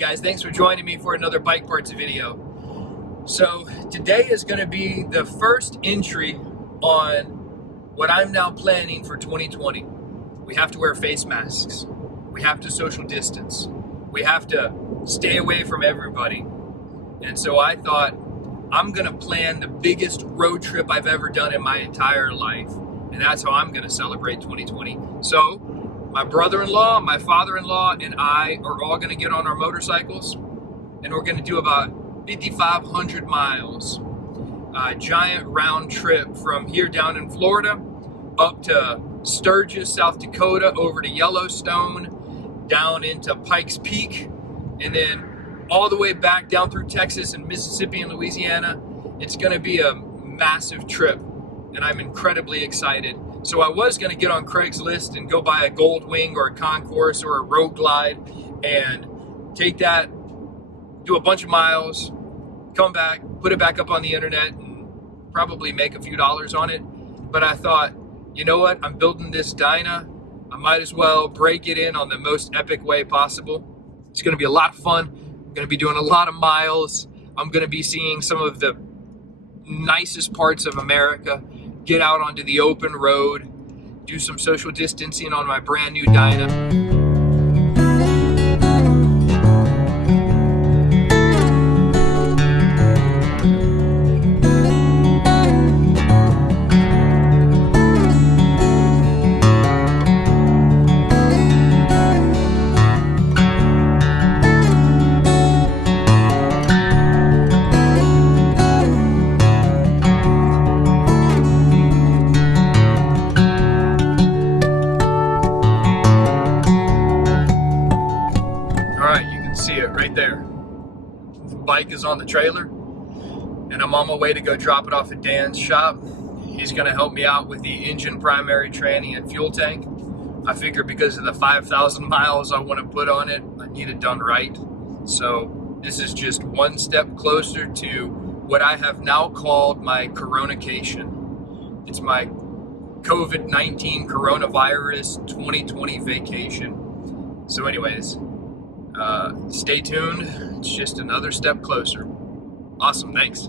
guys, thanks for joining me for another bike parts video. So today is going to be the first entry on what I'm now planning for 2020. We have to wear face masks. We have to social distance. We have to stay away from everybody. And so I thought I'm going to plan the biggest road trip I've ever done in my entire life. And that's how I'm going to celebrate 2020. So my brother-in-law, my father-in-law, and I are all going to get on our motorcycles, and we're going to do about 5,500 miles, a giant round trip from here down in Florida up to Sturgis, South Dakota, over to Yellowstone, down into Pikes Peak, and then all the way back down through Texas and Mississippi and Louisiana. It's going to be a massive trip, and I'm incredibly excited. So I was going to get on Craigslist and go buy a Gold Wing or a Concourse or a Road Glide and take that, do a bunch of miles, come back, put it back up on the internet, and probably make a few dollars on it. But I thought, you know what? I'm building this Dyna. I might as well break it in on the most epic way possible. It's going to be a lot of fun. I'm going to be doing a lot of miles. I'm going to be seeing some of the nicest parts of America, get out onto the open road, do some social distancing on my brand new Dyna. See it right there. The bike is on the trailer, and I'm on my way to go drop it off at Dan's shop. He's going to help me out with the engine, primary tranny, and fuel tank. I figure because of the 5,000 miles I want to put on it, I need it done right. So this is just one step closer to what I have now called my Corona-cation. It's my COVID-19 coronavirus 2020 vacation. So anyways, stay tuned. It's just another step closer. Awesome, thanks.